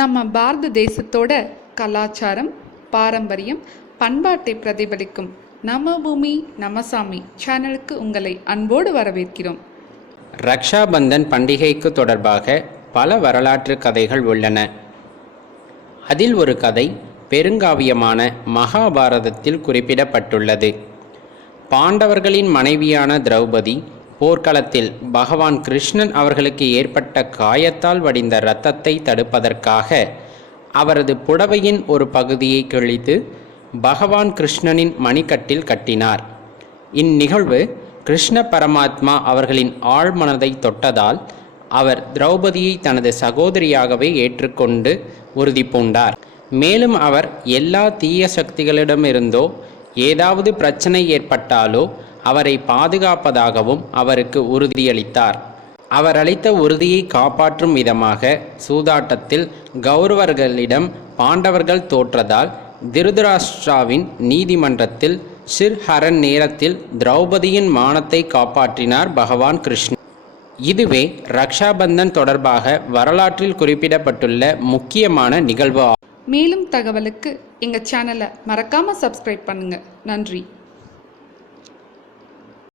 நம்ம பாரத தேசத்தோட கலாச்சாரம், பாரம்பரியம், பண்பாட்டை பிரதிபலிக்கும் நம்ம பூமி நம்ம சாமி சேனலுக்கு உங்களை அன்போடு வரவேற்கிறோம். ரக்ஷாபந்தன் பண்டிகைக்கு தொடர்பாக பல வரலாற்று கதைகள் உள்ளன. அதில் ஒரு கதை பெருங்காவியமான மகாபாரதத்தில் குறிப்பிடப்பட்டுள்ளது. பாண்டவர்களின் மனைவியான திரௌபதி போர்க்களத்தில் பகவான் கிருஷ்ணன் அவர்களுக்கு ஏற்பட்ட காயத்தால் வடிந்த இரத்தத்தை தடுப்பதற்காக அவரது புடவையின் ஒரு பகுதியை கிழித்து பகவான் கிருஷ்ணனின் மணிக்கட்டில் கட்டினார். இந்நிகழ்வு கிருஷ்ண பரமாத்மா அவர்களின் ஆழ்மனதை தொட்டதால் அவர் திரௌபதியை தனது சகோதரியாகவே ஏற்றுக்கொண்டு உறுதி பூண்டார். மேலும் அவர் எல்லா தீய சக்திகளிடமிருந்தோ ஏதாவது பிரச்சனை ஏற்பட்டாலோ அவரை பாதுகாப்பதாகவும் அவருக்கு உறுதியளித்தார். அவர் அளித்த உறுதியை காப்பாற்றும் விதமாக சூதாட்டத்தில் கௌரவர்களிடம் பாண்டவர்கள் தோற்றதால் திருதராஷ்டிராவின் நீதிமன்றத்தில் சிர்ஹரன் நேரத்தில் திரௌபதியின் மானத்தை காப்பாற்றினார் பகவான் கிருஷ்ணன். இதுவே ரக்ஷாபந்தன் தொடர்பாக வரலாற்றில் குறிப்பிடப்பட்டுள்ள முக்கியமான நிகழ்வு ஆகும். மேலும் தகவலுக்கு எங்கள் சேனலை மறக்காமல் சப்ஸ்கிரைப் பண்ணுங்கள். நன்றி.